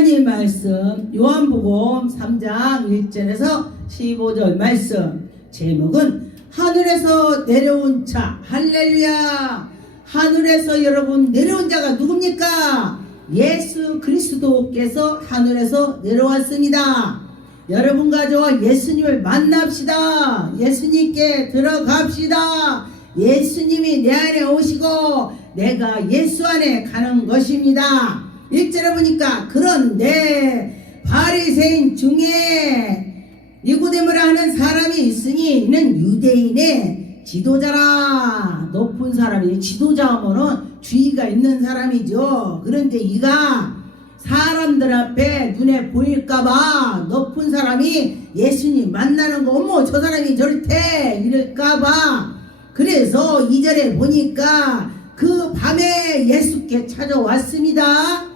하나님 말씀 요한복음 3장 1절에서 15절 말씀 제목은 하늘에서 내려온 자. 할렐루야. 하늘에서 여러분 내려온 자가 누굽니까? 예수 그리스도께서 하늘에서 내려왔습니다. 여러분과 저와 예수님을 만납시다. 예수님께 들어갑시다. 예수님이 내 안에 오시고 내가 예수 안에 가는 것입니다. 1절에 보니까 그런데 바리새인 중에 니고데모라 하는 사람이 있으니 이는 유대인의 지도자라. 높은 사람이 지도자 하면은 주의가 있는 사람이죠. 그런데 이가 사람들 앞에 눈에 보일까봐 높은 사람이 예수님 만나는 거 어머 저 사람이 저렇대 이럴까봐 그래서 2절에 보니까 그 밤에 예수께 찾아왔습니다.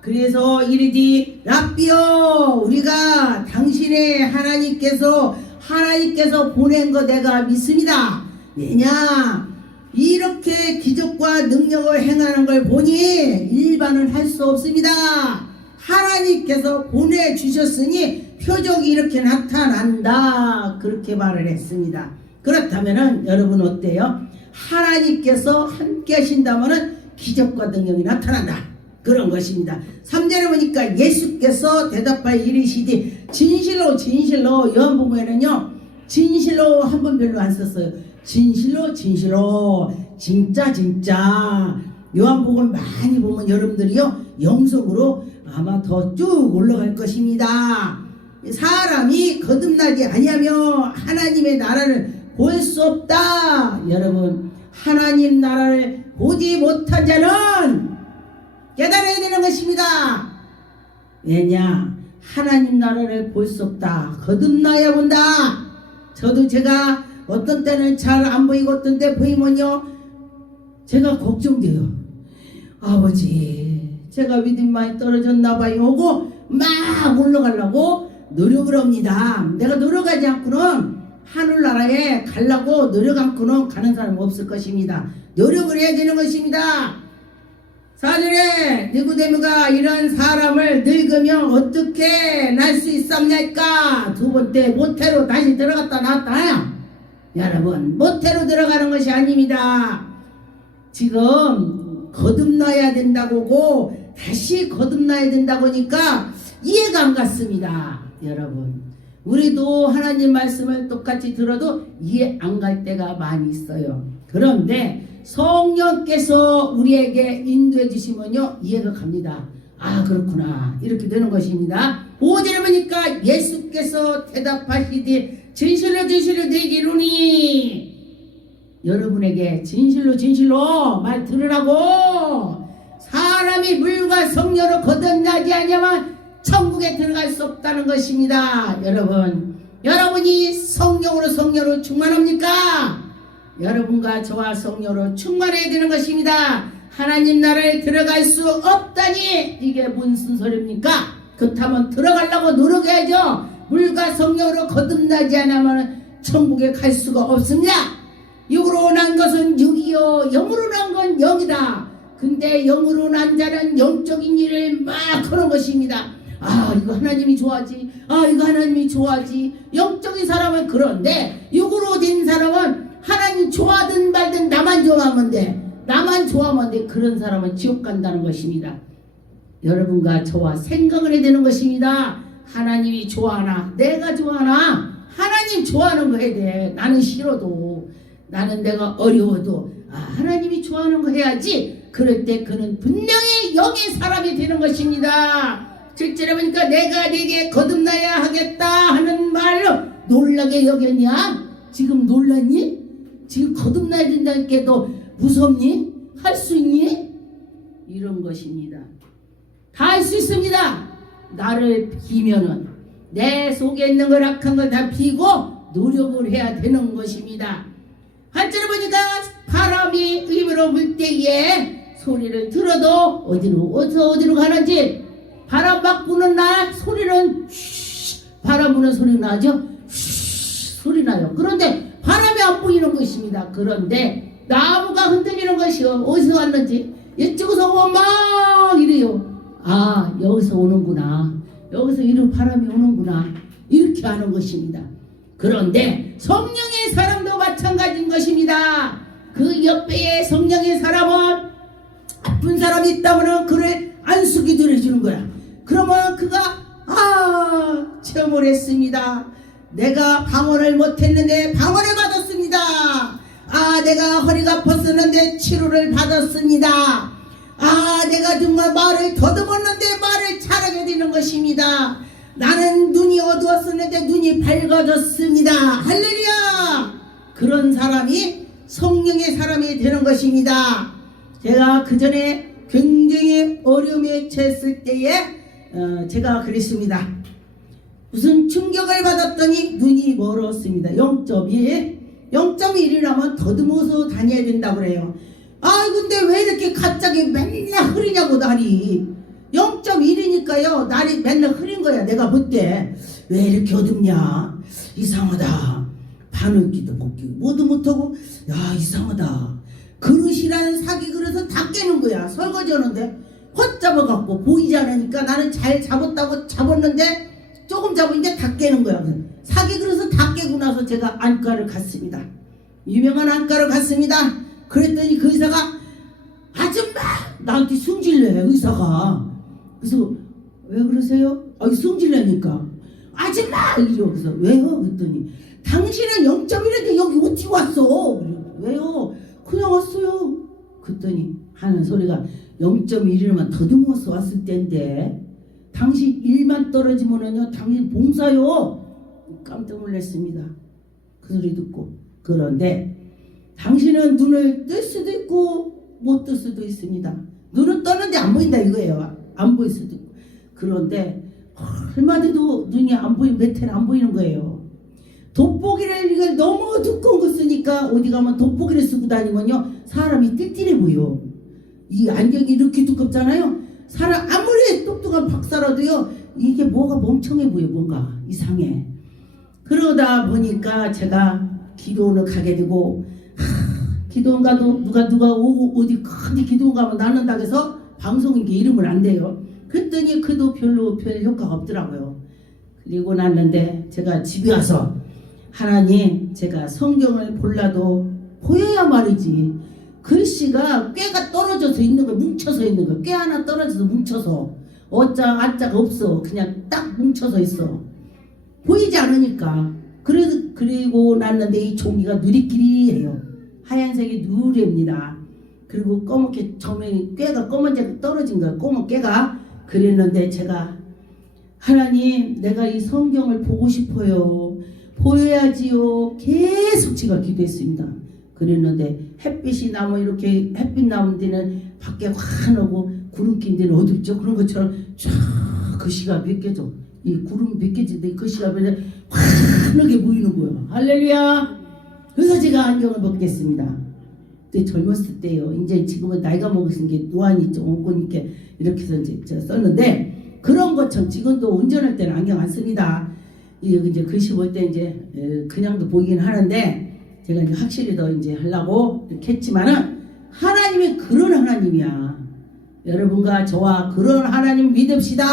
그래서 이르디 랍비여 우리가 당신의 하나님께서 보낸 거 내가 믿습니다. 왜냐 이렇게 기적과 능력을 행하는 걸 보니 일반은 할 수 없습니다. 하나님께서 보내주셨으니 표적이 이렇게 나타난다. 그렇게 말을 했습니다. 그렇다면 여러분 어때요? 하나님께서 함께 하신다면 기적과 능력이 나타난다. 그런 것입니다. 3절에 보니까 예수께서 대답하여 이르시되 진실로 요한복음에는요 진실로 한 번 별로 안 썼어요. 진실로 진짜 요한복음 많이 보면 여러분들이요 영성으로 아마 더 쭉 올라갈 것입니다. 사람이 거듭나지 아니하며 하나님의 나라를 볼 수 없다. 여러분 하나님 나라를 보지 못한 자는 깨달아야 되는 것입니다. 왜냐 하나님 나라를 볼 수 없다. 거듭나야 본다. 저도 제가 어떤 때는 잘 안 보이고 어떤 때 보이면요 제가 걱정돼요. 아버지 제가 믿음 많이 떨어졌나 봐요 하고 막 올라가려고 노력을 합니다. 내가 노력하지 않고는 하늘나라에 가려고 노력 않고는 가는 사람 없을 것입니다. 노력을 해야 되는 것입니다. 4절에 니고데모가 이런 사람을 늙으면 어떻게 날 수 있습니까? 두 번째 모태로 다시 들어갔다 나왔다. 여러분 모태로 들어가는 것이 아닙니다. 지금 거듭나야 된다고 다시 거듭나야 된다고 하니까 이해가 안 갔습니다. 여러분 우리도 하나님 말씀을 똑같이 들어도 이해 안 갈 때가 많이 있어요. 그런데 성령께서 우리에게 인도해 주시면요 이해가 갑니다. 아 그렇구나 이렇게 되는 것입니다. 5절에 보니까 예수께서 대답하시되 진실로 내게 이르노니 여러분에게 진실로 말 들으라고 사람이 물과 성령으로 거듭나지 아니하면 천국에 들어갈 수 없다는 것입니다. 여러분이 성령으로 충만합니까? 여러분과 저와 성령으로 충만해야 되는 것입니다. 하나님 나라에 들어갈 수 없다니 이게 무슨 소리입니까? 그렇다면 들어가려고 노력해야죠. 물과 성령으로 거듭나지 않으면 천국에 갈 수가 없습니다. 육으로 난 것은 육이요 영으로 난 건 영이다. 근데 영으로 난 자는 영적인 일을 막 하는 것입니다. 아 이거 하나님이 좋아하지. 이거 하나님이 좋아하지. 영적인 사람은 그런데 육으로 된 사람은 하나님 좋아하든 말든 나만 좋아하면 돼. 그런 사람은 지옥 간다는 것입니다. 여러분과 저와 생각을 해야 되는 것입니다. 하나님이 좋아하나 내가 좋아하나 하나님 좋아하는 거 해야 돼. 나는 싫어도 나는 내가 어려워도 하나님이 좋아하는 거 해야지. 그럴 때 그는 분명히 영의 사람이 되는 것입니다. 7절에 보니까 내가 네게 거듭나야 하겠다 하는 말로 놀라게 여겼냐? 지금 놀랐니? 지금 거듭나야 된다니까 너 무섭니? 할 수 있니? 이런 것입니다. 다 할 수 있습니다. 나를 비면은 내 속에 있는 걸 악한 걸 다 비고 노력을 해야 되는 것입니다. 한절에 보니까 바람이 입으로 불 때에 소리를 들어도 어디로 가는지 바람 막 부는 날 소리는 바람 부는 소리 나죠? 소리 나요. 그런데 바람이 안 보이는 것입니다. 그런데 나무가 흔들리는 것이요 어디서 왔는지 이쪽에서 오면 막 이래요. 아, 여기서 오는구나. 여기서 이런 바람이 오는구나. 이렇게 하는 것입니다. 그런데 성령의 사람도 마찬가지인 것입니다. 그 옆에 성령의 사람은 아픈 사람이 있다면 그를 안수기 들어주는 거야. 그러면 그가 체험을 했습니다. 내가 방언을 못했는데 방언을 받았습니다. 내가 허리가 아팠었는데 치료를 받았습니다. 내가 정말 말을 더듬었는데 말을 잘하게 되는 것입니다. 나는 눈이 어두웠었는데 눈이 밝아졌습니다. 할렐루야. 그런 사람이 성령의 사람이 되는 것입니다. 제가 그 전에 굉장히 어려움에 처했을 때에 제가 그랬습니다. 무슨 충격을 받았더니 눈이 멀었습니다. 0.1이라면 더듬어서 다녀야 된다고 그래요. 근데 왜 이렇게 갑자기 맨날 흐리냐고 날이. 0.1이니까요 날이 맨날 흐린 거야. 내가 볼 때 왜 이렇게 어둡냐, 이상하다. 바늘기도 못 끼고 뭐도 못하고, 야 이상하다. 그릇이라는 사기 그릇은 다 깨는 거야. 설거지 하는데 헛 잡아갖고 보이지 않으니까 나는 잘 잡았다고 잡았는데 조금 잡으니까 다 깨는 거야. 사기 그릇은 다 깨고 나서 제가 안과를 갔습니다. 유명한 안과를 갔습니다. 그랬더니 그 의사가 아줌마 나한테 승질내. 의사가. 그래서 왜 그러세요? 승질내니까 아줌마 이러면서 왜요? 그랬더니 당신은 0.1인데 여기 어떻게 왔어? 왜요? 그냥 왔어요. 그랬더니 하는 소리가 0.1이면 더듬어서 왔을 때인데 당신 일만 떨어지면은요 당신 봉사요. 깜짝 놀랐습니다. 그 소리 듣고. 그런데 당신은 눈을 뜰 수도 있고 못 뜰 수도 있습니다. 눈은 떴는데 안 보인다 이거예요. 안 보일 수도 있고. 그런데 얼마든도 눈이 안 보이는, 밑에는 안 보이는 거예요. 돋보기를 이걸 너무 두꺼운 거 쓰니까 어디 가면 돋보기를 쓰고 다니면요 사람이 띨띨해 보여. 이 안경이 이렇게 두껍잖아요. 사람 아무리 똑똑한 박사라도요 이게 뭐가 멍청해 보여. 뭔가 이상해. 그러다 보니까 제가 기도원을 가게 되고, 기도원 가도 누가 오고 어디 큰 기도원 가면 나는다 해서 방송인 게 이름을 안 돼요. 그랬더니 그도 별로 별 효과가 없더라고요. 그리고 났는데 제가 집에 와서 하나님, 제가 성경을 볼라도 보여야 말이지. 글씨가 꾀가 떨어져서 있는 거, 뭉쳐서 있는 거. 꾀 하나 떨어져서 뭉쳐서 어짜 아짜가 없어. 그냥 딱 뭉쳐서 있어. 보이지 않으니까. 그리고 났는데 이 종이가 누리끼리예요. 하얀색이 누리입니다. 그리고 검게 점에 꾀가 검은색 떨어진 거야. 검은 꾀가. 그랬는데 제가 하나님, 내가 이 성경을 보고 싶어요. 보여야지요. 계속 제가 기도했습니다. 그랬는데 햇빛이 나면 이렇게 햇빛 나오는 데는 밖에 환하고 구름 낀 데는 어둡죠. 그런 것처럼 쫙 글씨가 벗겨져. 이 구름 벗겨지는데 글씨가 환하게 보이는 거예요. 할렐루야. 그래서 제가 안경을 벗겠습니다. 그때 젊었을 때요. 이제 지금은 나이가 먹으신 게 노안이 좀 오고 이렇게 해서 이제 제가 썼는데, 그런 것처럼 지금도 운전할 때는 안경 안 씁니다. 이제 글씨 볼 때 이제 그냥도 보이긴 하는데 제가 이제 확실히 더 이제 하려고 이렇게 했지만은 하나님이 그런 하나님이야. 여러분과 저와 그런 하나님 믿읍시다.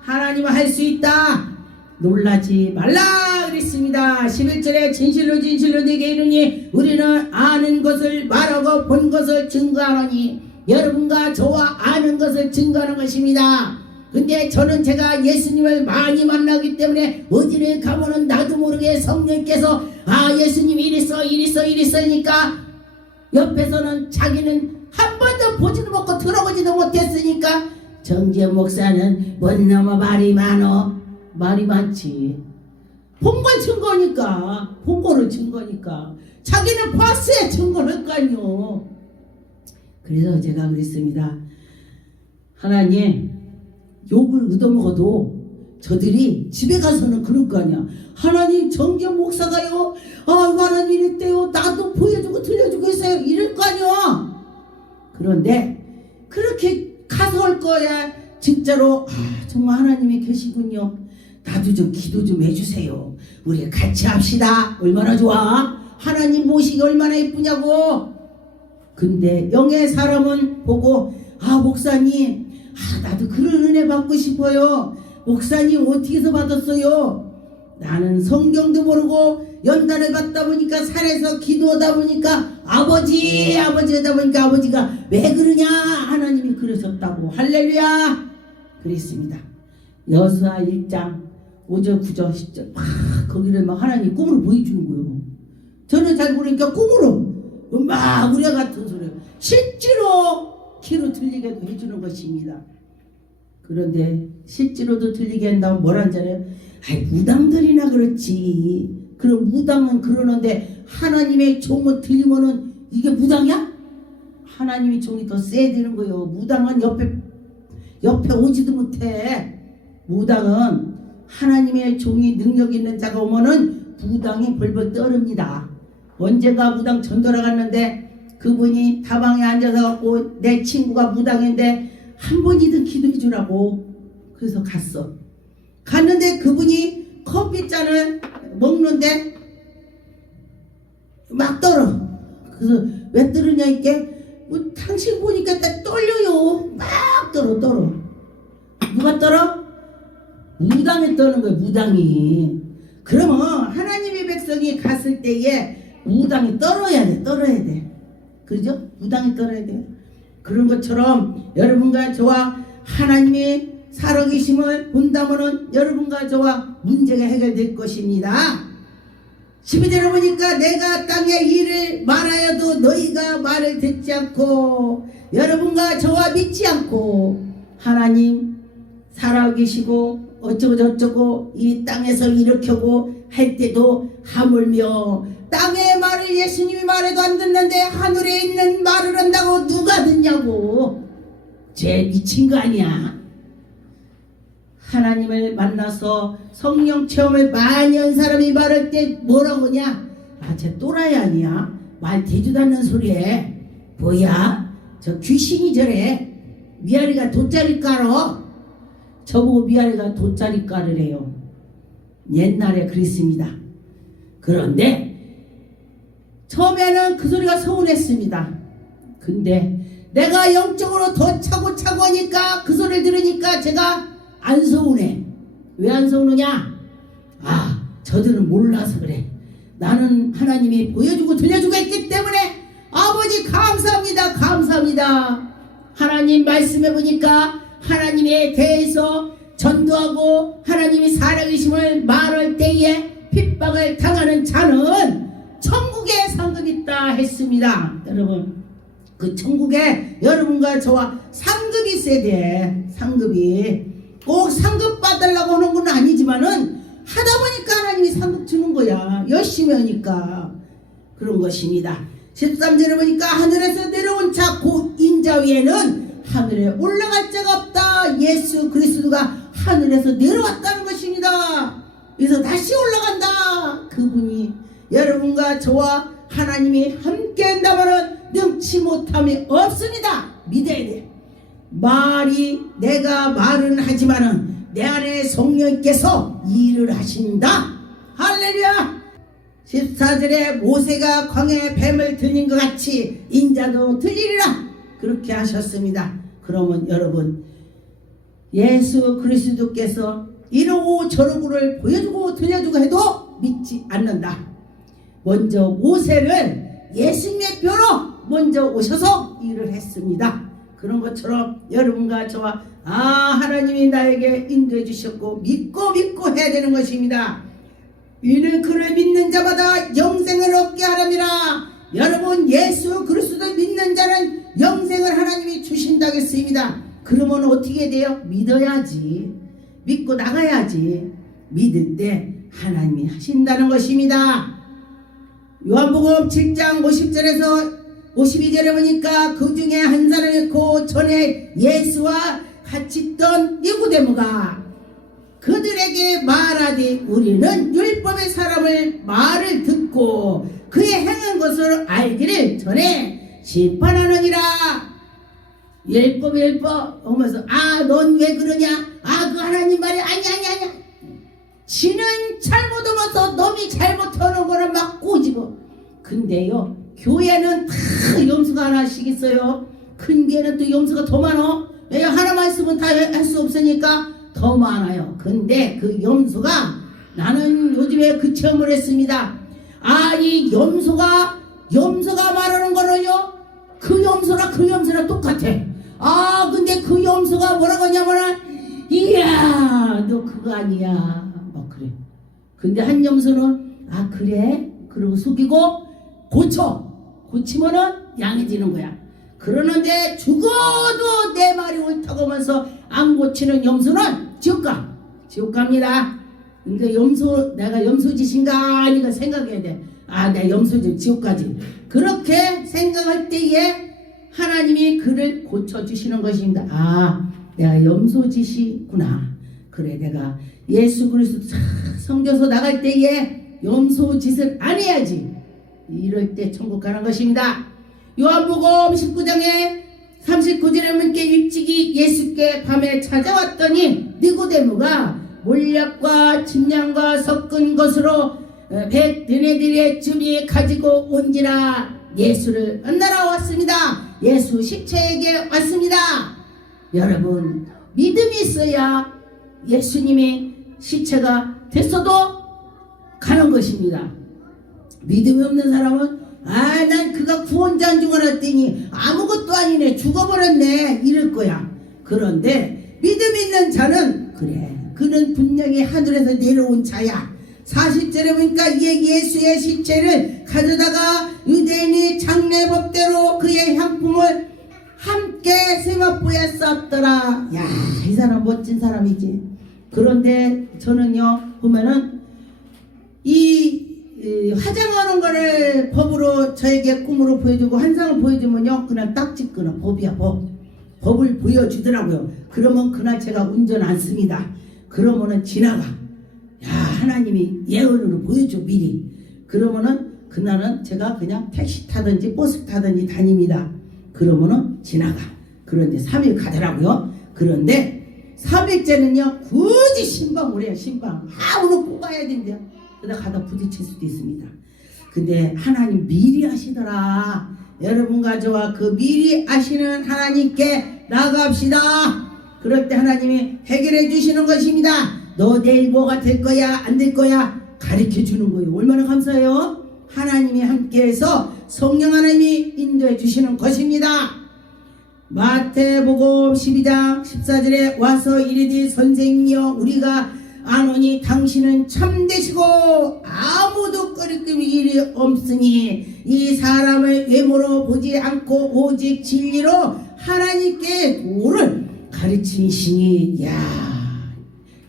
하나님은 할 수 있다. 놀라지 말라 그랬습니다. 11절에 진실로 진실로 네게 이르니 우리는 아는 것을 말하고 본 것을 증거하노니, 여러분과 저와 아는 것을 증거하는 것입니다. 근데 저는 제가 예수님을 많이 만나기 때문에 어디를 가면은 나도 모르게 성령께서 예수님 이랬으니까 옆에서는 자기는 한 번도 보지도 못하고 들어보지도 못했으니까 정지현 목사는 뭔 놈의 말이 많어. 말이 많지. 본 걸 증거니까. 본 거를 증거니까. 자기는 봤어야 증거를 할 거 아니요. 그래서 제가 그랬습니다. 하나님, 욕을 얻어먹어도 저들이 집에 가서는 그럴 거 아니야. 하나님, 정지현 목사가요, 하나님 이랬대요. 나도 보여주고 들려주고 있어요. 이럴 거 아니야. 그런데 그렇게 가서 올 거야. 진짜로 정말 하나님이 계시군요. 나도 좀 기도 좀 해주세요. 우리 같이 합시다. 얼마나 좋아. 하나님 모시기 얼마나 예쁘냐고. 근데 영의 사람은 보고 목사님, 나도 그런 은혜 받고 싶어요. 목사님 어떻게 해서 받았어요? 나는 성경도 모르고 연단을 받다 보니까 산에서 기도하다 보니까 아버지 하다 보니까 아버지가 왜 그러냐 하나님이 그러셨다고. 할렐루야. 그랬습니다. 여호수아 1장 5절 9절 10절 거기를 막 하나님이 꿈으로 보여주는 거예요. 저는 잘 모르니까 꿈으로 막 우리와 같은 소리 실제로 귀로 들리게도 해주는 것입니다. 그런데 실제로도 들리게 한다면 뭐라 하잖아요. 무당들이나 그렇지. 그럼 무당은 그러는데 하나님의 종은 들리면은 이게 무당이야? 하나님의 종이 더 세야 되는 거예요. 무당은 옆에 오지도 못해. 무당은 하나님의 종이 능력 있는 자가 오면은 무당이 벌벌 떠릅니다. 언젠가 무당 전도를 갔는데 그분이 다방에 앉아서 갖고 내 친구가 무당인데 한 번이든 기도해 주라고 그래서 갔는데 그분이 커피잔을 먹는데 막 떨어. 그래서 왜 떨으냐 이게 당신 보니까 딱 떨려요. 막 떨어. 누가 떨어? 무당이 떠는 거예요. 무당이. 그러면 하나님의 백성이 갔을 때에 무당이 떨어야 돼. 그죠? 무당이 떨어야 돼요. 그런 것처럼 여러분과 저와 하나님의 살아계심을 본다면은 여러분과 저와 문제가 해결될 것입니다. 12절에 보니까 내가 땅의 일을 말하여도 너희가 말을 듣지 않고 여러분과 저와 믿지 않고 하나님 살아계시고 어쩌고 저쩌고 이 땅에서 일으켜고 할 때도 하물며 땅의 말을 예수님이 말해도 안 듣는데 하늘에 있는 말을 한다고 누가 듣냐고. 쟤 미친 거 아니야. 하나님을 만나서 성령 체험을 많이 한 사람이 말할 때 뭐라고 하냐. 쟤 또라이 아니야. 말 대주도 않는 소리에 뭐야 저 귀신이 저래. 미아리가 돗자리 깔어. 저보고 미아리가 돗자리 깔으래요. 옛날에 그랬습니다. 그런데 처음에는 그 소리가 서운했습니다. 근데 내가 영적으로 더 차고 하니까 그 소리를 들으니까 제가 안 서운해. 왜 안 서운하냐? 저들은 몰라서 그래. 나는 하나님이 보여주고 들려주고 했기 때문에 아버지 감사합니다. 하나님 말씀해 보니까 하나님에 대해서 전도하고 하나님이 살아계심을 말할 때에 핍박을 당하는 자는 천국에 상급이 있다 했습니다. 여러분 그 천국에 여러분과 저와 상급이 있어야 돼. 상급이 꼭 상급 받으려고 하는 건 아니지만은 하다 보니까 하나님이 상급 주는 거야. 열심히 하니까 그런 것입니다. 13절에 보니까 하늘에서 내려온 자 곧 인자 위에는 하늘에 올라갈 자가 없다. 예수 그리스도가 하늘에서 내려왔다는 것입니다. 그래서 다시 올라간다. 그분이 여러분과 저와 하나님이 함께 한다면 능치 못함이 없습니다. 믿어야 돼. 내가 말은 하지만은 내 안에 성령께서 일을 하신다. 할렐루야. 14절에 모세가 광야에 뱀을 들린 것 같이 인자도 들리리라. 그렇게 하셨습니다. 그러면 여러분 예수 그리스도께서 이러고 저러고를 보여주고 들려주고 해도 믿지 않는다. 먼저 모세를 예수님의 뼈로 먼저 오셔서 일을 했습니다. 그런 것처럼 여러분과 저와 하나님이 나에게 인도해 주셨고 믿고 해야 되는 것입니다. 이는 그를 믿는 자마다 영생을 얻게 하랍니다. 여러분 예수 그리스도 믿는 자는 영생을 하나님이 주신다고 했습니다. 그러면 어떻게 돼요? 믿어야지. 믿고 나가야지. 믿을 때 하나님이 하신다는 것입니다. 요한복음 7장 50절에서 52절에 보니까 그 중에 한 사람이 있고 전에 예수와 같이 있던 니고데모가 그들에게 말하되 우리는 율법의 사람을 말을 듣고 그의 행한 것을 알기를 전에 심판하느니라. 율법 하면서 넌 왜 그러냐? 그 하나님 말이 아니야. 지는 잘못하면서 놈이 잘못하는 거를 막 꼬집어. 근데요 교회는 다 염소가 하나씩 있어요. 큰 교회는 또 염소가 더 많어. 왜 하나만 쓰면 다 할 수 없으니까 더 많아요. 근데 그 염소가 나는 요즘에 그 체험을 했습니다. 이 염소가 말하는 거는요, 그 염소랑 똑같아. 근데 그 염소가 뭐라고 하냐면은, 이야, 너 그거 아니야. 막 그래. 근데 한 염소는, 그래? 그러고 속이고, 고치면은 양해지는 거야. 그러는데 죽어도 내 말이 옳다고 하면서 안 고치는 염소는 지옥 갑니다. 근데 내가 염소짓인가 아니가 생각해야 돼. 내 염소짓 지옥 가지. 그렇게 생각할 때에 하나님이 그를 고쳐주시는 것입니다. 내가 염소짓이구나. 그래, 내가 예수 그리스도 섬겨서 나갈 때에 염소짓을 안 해야지. 이럴 때 천국 가는 것입니다. 요한복음 19장에 39절에 문께 일찍이 예수께 밤에 찾아왔더니 니고데모가 몰약과 침량과 섞은 것으로 100드네들의 쯤이 가지고 온지라 예수를 만나러 왔습니다. 예수 시체에게 왔습니다. 여러분, 믿음이 있어야 예수님이 시체가 됐어도 가는 것입니다. 믿음이 없는 사람은 난 그가 구원자인 줄 알았더니 아무것도 아니네, 죽어버렸네, 이럴 거야. 그런데 믿음 있는 자는 그래, 그는 분명히 하늘에서 내려온 자야. 40절에 보니까 예수의 시체를 가져다가 유대인이 장례법대로 그의 향품을 함께 세마포에 쌌더라. 이 사람 멋진 사람이지. 그런데 저는요, 보면은 화장하는 거를 법으로 저에게 꿈으로 보여주고 환상을 보여주면요, 그냥 딱지 끊어. 법이야, 법을 보여주더라고요. 그러면 그날 제가 운전 안 씁니다. 그러면은 지나가. 하나님이 예언으로 보여줘, 미리. 그러면은 그날은 제가 그냥 택시 타든지 버스 타든지 다닙니다. 그러면은 지나가. 그런데 3일 가더라고요. 그런데 3일째는요, 굳이 신방을 해요. 신방. 오늘 꼭 가야 된대요. 그러다 가다 부딪힐 수도 있습니다. 근데 하나님 미리 하시더라. 여러분과 저와 그 미리 아시는 하나님께 나갑시다. 그럴 때 하나님이 해결해 주시는 것입니다. 너 내일 뭐가 될 거야, 안 될 거야 가르쳐 주는 거예요. 얼마나 감사해요. 하나님이 함께해서 성령 하나님이 인도해 주시는 것입니다. 마태복음 12장 14절에 와서 이르되 선생님이여 우리가 아노니 당신은 참되시고 아무도 꺼리낌 일이 없으니 이 사람의 외모로 보지 않고 오직 진리로 하나님께 도를 가르치시니.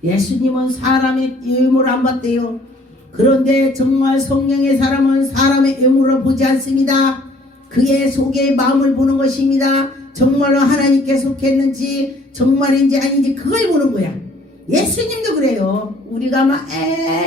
예수님은 사람의 외모를 안 봤대요. 그런데 정말 성령의 사람은 사람의 외모를 보지 않습니다. 그의 속의 마음을 보는 것입니다. 정말로 하나님께 속했는지 정말인지 아닌지 그걸 보는 거야. 예수님도 그래요. 우리가 막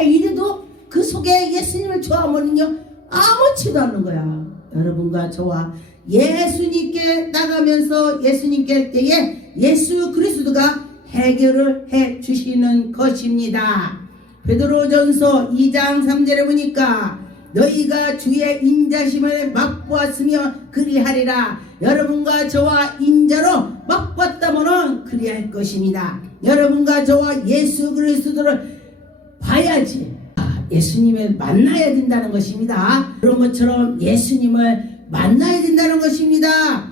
이래도 그 속에 예수님을 좋아하면요 아무렇지도 않는 거야. 여러분과 저와 예수님께 나가면서 예수님께 할 때에 예수 그리스도가 해결을 해 주시는 것입니다. 베드로전서 2장 3절에 보니까 너희가 주의 인자심을 맛보았으며 그리하리라. 여러분과 저와 인자로 맛봤다면 그리할 것입니다. 여러분과 저와 예수 그리스도를 봐야지 예수님을 만나야 된다는 것입니다. 그런 것처럼 예수님을 만나야 된다는 것입니다.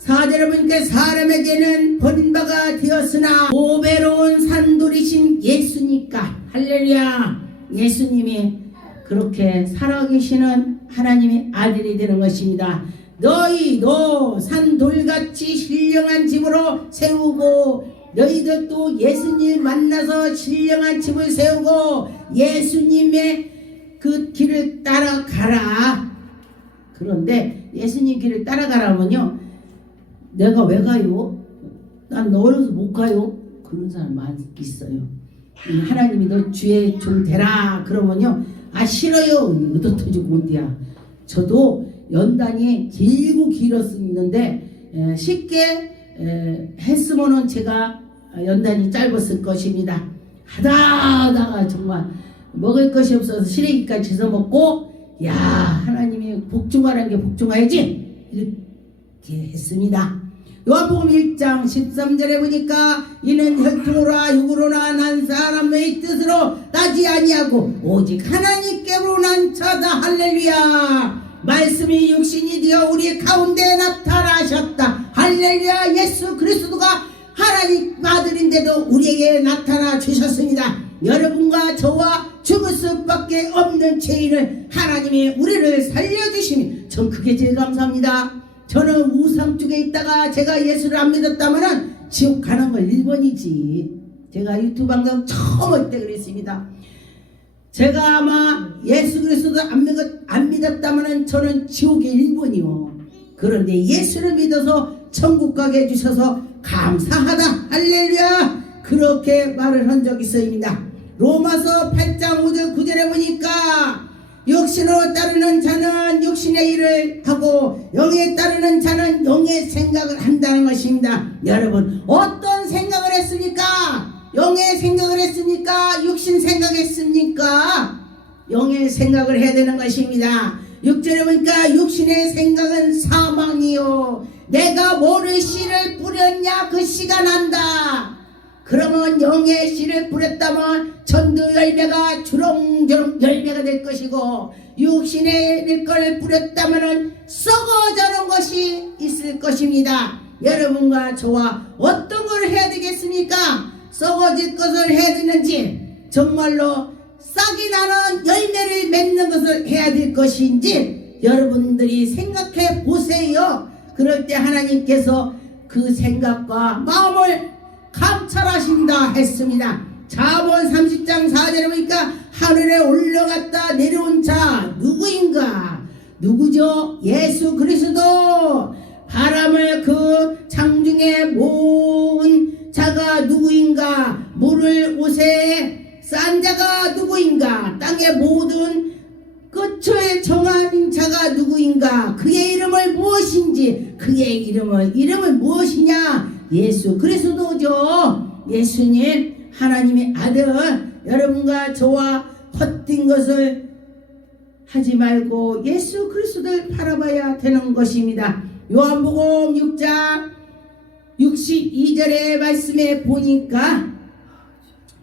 4절에 보니까 사람에게는 버림바가 되었으나 보배로운 산돌이신 예수니까. 할렐루야. 예수님이 그렇게 살아계시는 하나님의 아들이 되는 것입니다. 너희도 산돌같이 신령한 집으로 세우고 너희들도 예수님 만나서 신령한 집을 세우고 예수님의 그 길을 따라가라. 그런데 예수님 길을 따라가라면요, 내가 왜 가요? 난 어려서 못 가요. 그런 사람 많이 있어요. 하나님이 너 주의 종 되라 그러면요, 싫어요. 이것도 터지고 온디야. 저도 연단이 길고 길었는데 쉽게 했으면은 제가 연단이 짧았을 것입니다. 하다가 정말 먹을 것이 없어서 시래기까지 해서 먹고 하나님이 복종하라는 게 복종해야지 이렇게 했습니다. 요한복음 1장 13절에 보니까 이는 혈통으로나 육으로나 난 사람의 뜻으로 나지 아니하고 오직 하나님께로 난 자다. 할렐루야. 말씀이 육신이 되어 우리 가운데 나타나셨다. 할렐루야. 예수 그리스도가 하나님 아들인데도 우리에게 나타나 주셨습니다. 여러분과 저와 죽을 수밖에 없는 죄인을 하나님이 우리를 살려주시니 전 그게 제일 감사합니다. 저는 우상 쪽에 있다가 제가 예수를 안 믿었다면은 지옥 가는 걸 1번이지. 제가 유튜브 방송 처음 할 때 그랬습니다. 제가 아마 예수 그리스도 안 믿었다면은 저는 지옥의 1번이요. 그런데 예수를 믿어서 천국 가게 해주셔서 감사하다. 할렐루야. 그렇게 말을 한 적이 있습니다. 로마서 8장 5절 9절에 보니까 육신으로 따르는 자는 육신의 일을 하고 영에 따르는 자는 영의 생각을 한다는 것입니다. 여러분 어떤 생각을 했습니까? 영의 생각을 했습니까? 육신 생각했습니까? 영의 생각을 해야 되는 것입니다. 6절에 보니까 육신의 생각은 사망이요 내가 뭐를 씨를 뿌렸냐 그 씨가 난다. 그러면 영의 씨를 뿌렸다면 전도 열매가 주렁주렁 열매가 될 것이고 육신의 일거를 뿌렸다면 썩어져는 것이 있을 것입니다. 여러분과 저와 어떤 걸 해야 되겠습니까? 썩어질 것을 해야 되는지 정말로 싹이 나는 열매를 맺는 것을 해야 될 것인지 여러분들이 생각해 보세요. 그럴 때 하나님께서 그 생각과 마음을 감찰하신다 했습니다. 잠언 30장 4절에 보니까 하늘에 올라갔다 내려온 자 누구인가? 누구죠? 예수 그리스도. 바람을 그 장중에 모은 자가 누구인가? 물을 옷에 싼 자가 누구인가? 땅의 모든 끝을 정한 자가 누구인가? 그의 이름을 무엇인지 그의 이름을 무엇이냐? 예수 그리스도죠. 예수님 하나님의 아들. 여러분과 저와 헛된 것을 하지 말고 예수 그리스도를 바라봐야 되는 것입니다. 요한복음 6장 62절의 말씀에 보니까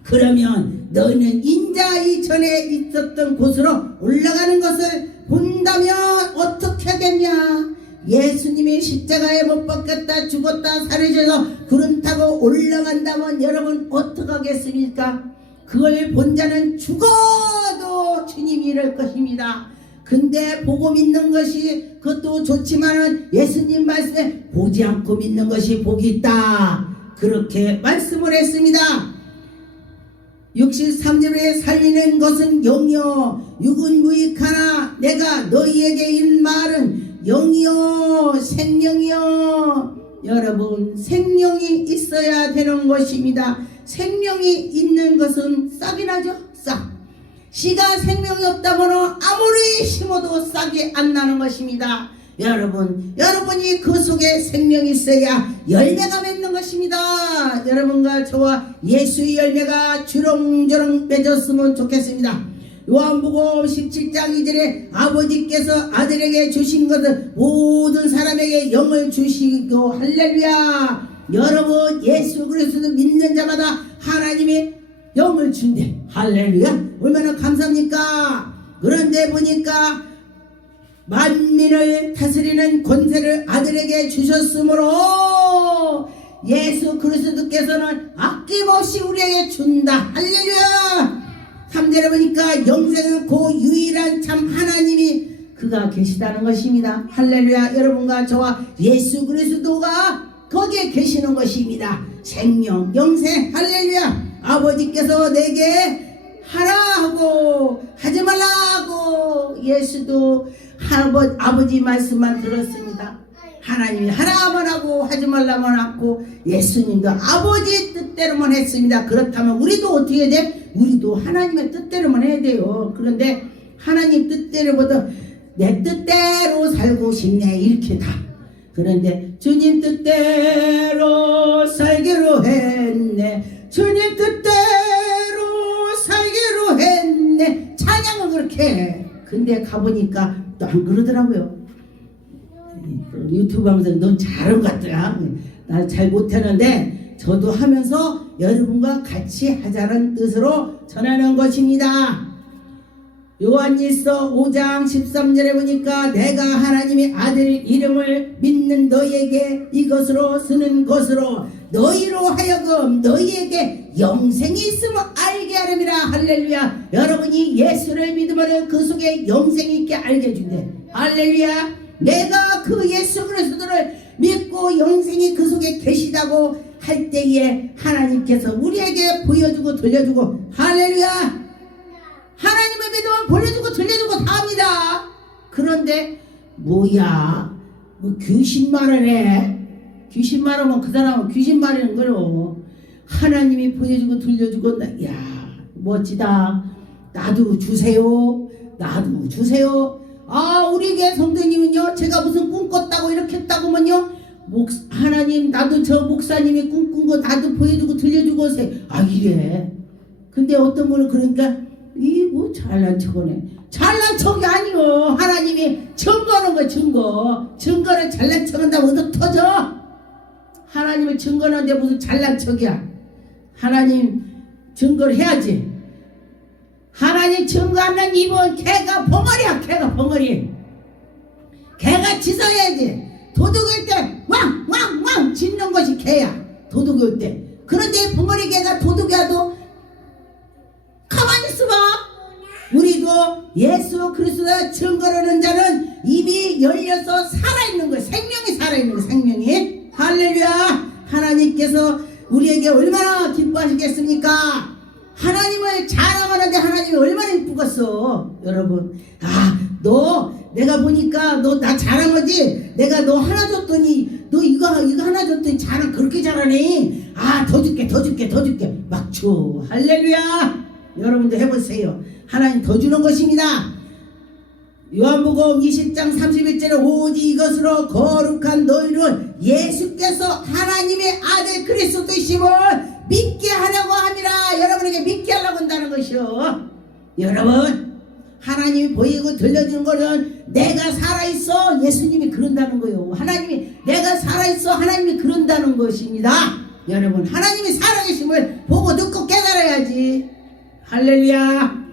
그러면 너희는 인자 이전에 있었던 곳으로 올라가는 것을 본다면 어떻게 하겠냐? 예수님이 십자가에 못 박혔다 죽었다 살으셔서 구름 타고 올라간다면 여러분 어떡하겠습니까? 그걸 본 자는 죽어도 주님이 이럴 것입니다. 근데 보고 믿는 것이 그것도 좋지만은 예수님 말씀에 보지 않고 믿는 것이 복이 있다. 그렇게 말씀을 했습니다. 63절에 살리는 것은 영이요 육은 무익하나 내가 너희에게 이른 말은 영이요 생명이요. 여러분 생명이 있어야 되는 것입니다. 생명이 있는 것은 싹이 나죠. 싹. 씨가 생명이 없다면 아무리 심어도 싹이 안 나는 것입니다. 여러분이 그 속에 생명이 있어야 열매가 맺는 것입니다. 여러분과 저와 예수의 열매가 주렁주렁 맺었으면 좋겠습니다. 요한복음 17장 2절에 아버지께서 아들에게 주신 것을 모든 사람에게 영을 주시고 할렐루야. 여러분 예수 그리스도 믿는 자마다 하나님이 영을 준대. 할렐루야. 얼마나 감사합니까? 그런데 보니까 만민을 다스리는 권세를 아들에게 주셨으므로 예수 그리스도께서는 아낌없이 우리에게 준다. 할렐루야. 3절에 보니까 영생은 그 유일한 참 하나님이 그가 계시다는 것입니다. 할렐루야. 여러분과 저와 예수 그리스도가 거기에 계시는 것입니다. 생명 영생. 할렐루야. 아버지께서 내게 하라 하고 하지 말라 하고 예수도 아버지 말씀만 들었습니다. 하나님이 하라만 하고 하지 말라만 하고 예수님도 아버지 뜻대로만 했습니다. 그렇다면 우리도 어떻게 돼? 우리도 하나님의 뜻대로만 해야 돼요. 그런데 하나님 뜻대로보다 내 뜻대로 살고 싶네 이렇게 다. 그런데 주님 뜻대로 살기로 했네. 주님 뜻대로 살기로 했네. 찬양은 그렇게 해. 근데 가보니까 또 안 그러더라고요. 유튜브 하면서 넌 잘한 것 같더라. 나 잘 못하는데 저도 하면서 여러분과 같이 하자는 뜻으로 전하는 것입니다. 요한일서 5장 13절에 보니까 내가 하나님의 아들 이름을 믿는 너희에게 이것으로 쓰는 것으로 너희로 하여금 너희에게 영생이 있음을 알게 하렴이라. 할렐루야. 여러분이 예수를 믿으면 그 속에 영생이 있게 알게 해준대. 할렐루야. 내가 그 예수 그리스도를 믿고 영생이 그 속에 계시다고 할 때에 하나님께서 우리에게 보여주고 들려주고, 할렐루야, 하나님을 믿으면 보여주고 들려주고 다 합니다. 그런데 뭐야, 뭐 귀신 말을 해. 귀신 말하면 그 사람은 귀신 말하는 거요. 하나님이 보여주고 들려주고, 야 멋지다. 나도 주세요. 나도 주세요. 아, 우리 교회 성도님은요, 제가 무슨 꿈 꿨다고 이렇게 했다고면요, 하나님 나도 저 목사님이 꿈꾼 거 나도 보여주고 들려주고 오세요. 아, 이래. 근데 어떤 분은 그러니까 이 뭐 잘난 척이네. 잘난 척이 아니요. 하나님이 증거하는 거. 증거를 잘난 척한다고 어디 터져? 하나님을 증거하는데 무슨 잘난 척이야. 하나님 증거를 해야지. 하나님 증거하는 입은 개가 벙어리야. 개가 벙어리. 개가 짖어야지. 도둑일 때 왕왕왕 짖는 것이 개야. 도둑일 때. 그런데 벙어리 개가 도둑이라도 가만히 있어봐. 우리도 예수 그리스도의 증거를 하는 자는 입이 열려서 살아있는 거야. 생명이 살아있는 거야. 생명이. 할렐루야. 하나님께서 우리에게 얼마나 기뻐하시겠습니까? 하나님을 자랑하는데 하나님이 얼마나 이쁘겠어. 여러분, 아, 너 내가 보니까 너 나 자랑하지. 내가 너 하나 줬더니 너 이거 하나 줬더니 자랑 그렇게 잘하네. 아, 더 줄게 막 줘. 할렐루야. 여러분도 해보세요. 하나님 더 주는 것입니다. 요한복음 20장 31절에 오직 이것으로 거룩한 너희를 예수께서 하나님의 아들 그리스도이심을 믿게 하려고 함이라. 여러분에게 믿게 하려고 한다는 것이요. 여러분, 하나님이 보이고 들려주는 거는 내가 살아있어. 예수님이 그런다는 거요. 하나님이 내가 살아있어. 하나님이 그런다는 것입니다. 여러분, 하나님이 살아계심을 보고 듣고 깨달아야지. 할렐루야.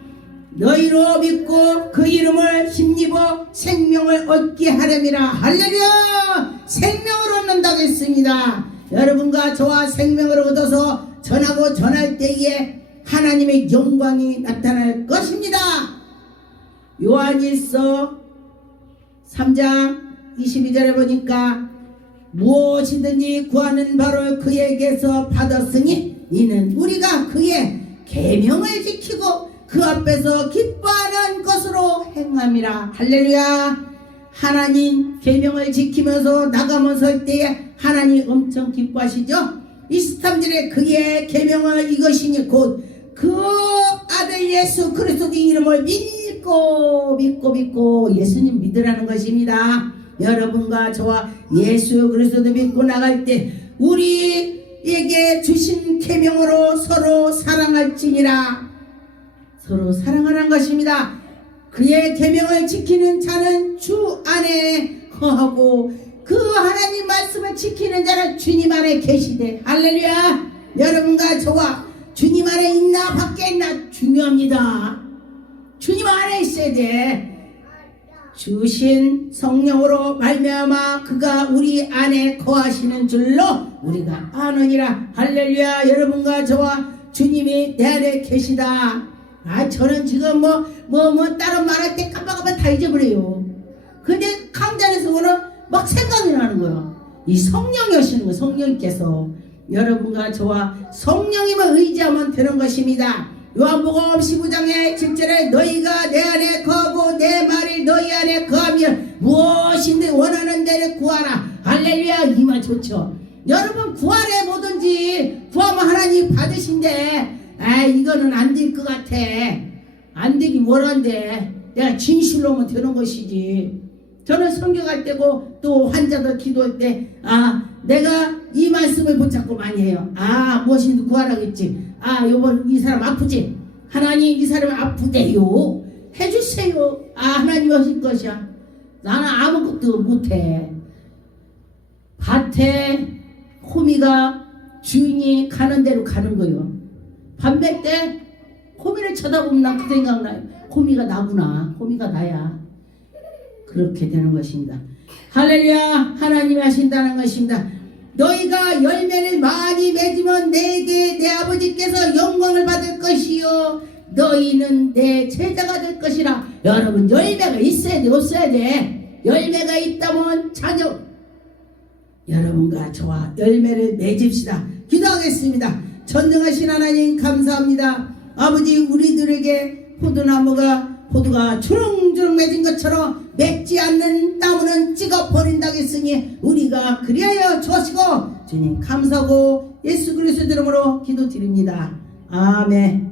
너희로 믿고 그 이름을 힘입어 생명을 얻게 하렴이라. 할렐루야. 생명을 얻는다고 했습니다. 여러분과 저와 생명을 얻어서 전하고 전할 때에 하나님의 영광이 나타날 것입니다. 요한일서 3장 22절에 보니까 무엇이든지 구하는 바로 그에게서 받았으니 이는 우리가 그의 계명을 지키고 그 앞에서 기뻐하는 것으로 행함이라. 할렐루야. 하나님 계명을 지키면서 나가면서 할 때에 하나님 엄청 기뻐하시죠. 23절에 그의 계명은 이것이니 곧 그 아들 예수 그리스도 이름을 믿고 예수님 믿으라는 것입니다. 여러분과 저와 예수 그리스도 믿고 나갈 때 우리에게 주신 계명으로 서로 사랑할지니라. 서로 사랑하라는 것입니다. 그의 계명을 지키는 자는 주 안에 거하고 그 하나님 말씀을 지키는 자는 주님 안에 계시되. 할렐루야. 여러분과 저와 주님 안에 있나 밖에 있나 중요합니다. 주님 안에 있어야 돼. 주신 성령으로 말미암아 그가 우리 안에 거하시는 줄로 우리가 아느니라. 할렐루야. 여러분과 저와 주님이 내 안에 계시다. 아, 저는 지금 다른 말할 때 깜빡깜빡 다 잊어버려요. 근데 강단에서 오늘 막 생각이 나는 거예요. 이 성령이 오시는 거예요. 성령께서 여러분과 저와 성령님을 의지하면 되는 것입니다. 요한복음 15장의 7절에 너희가 내 안에 거하고 내 말이 너희 안에 거하면 무엇인데 원하는 대로 구하라. 할렐루야. 이 말 좋죠. 여러분, 구하래 뭐든지 구하면 하나님 받으신대. 아, 이거는 안 될 것 같아. 안 되긴 뭘 안 돼. 내가 진실로 하면 되는 것이지. 저는 성경할 때고 또 환자들 기도할 때, 아, 내가 이 말씀을 붙잡고 많이 해요. 아, 무엇인지 구하라겠지. 아, 요번 이 사람 아프지? 하나님 이 사람 아프대요. 해주세요. 아, 하나님 하실 것이야. 나는 아무것도 못해. 밭에 호미가 주인이 가는 대로 가는 거요. 밤샐 때 호미를 쳐다보면 난 그 생각나요. 호미가 나구나. 호미가 나야. 그렇게 되는 것입니다. 할렐루야. 하나님이 하신다는 것입니다. 너희가 열매를 많이 맺으면 내게 내 아버지께서 영광을 받을 것이요 너희는 내 제자가 될 것이라. 여러분, 열매가 있어야 돼 없어야 돼? 열매가 있다면 자녀 여러분과 저와 열매를 맺읍시다. 기도하겠습니다. 전능하신 하나님 감사합니다. 아버지, 우리들에게 포도가 주렁주렁 맺은 것처럼 맺지 않는 나무는 찍어버린다 했으니 우리가 그리하여 주시고 주님 감사하고 예수 그리스도 이름으로 기도드립니다. 아멘.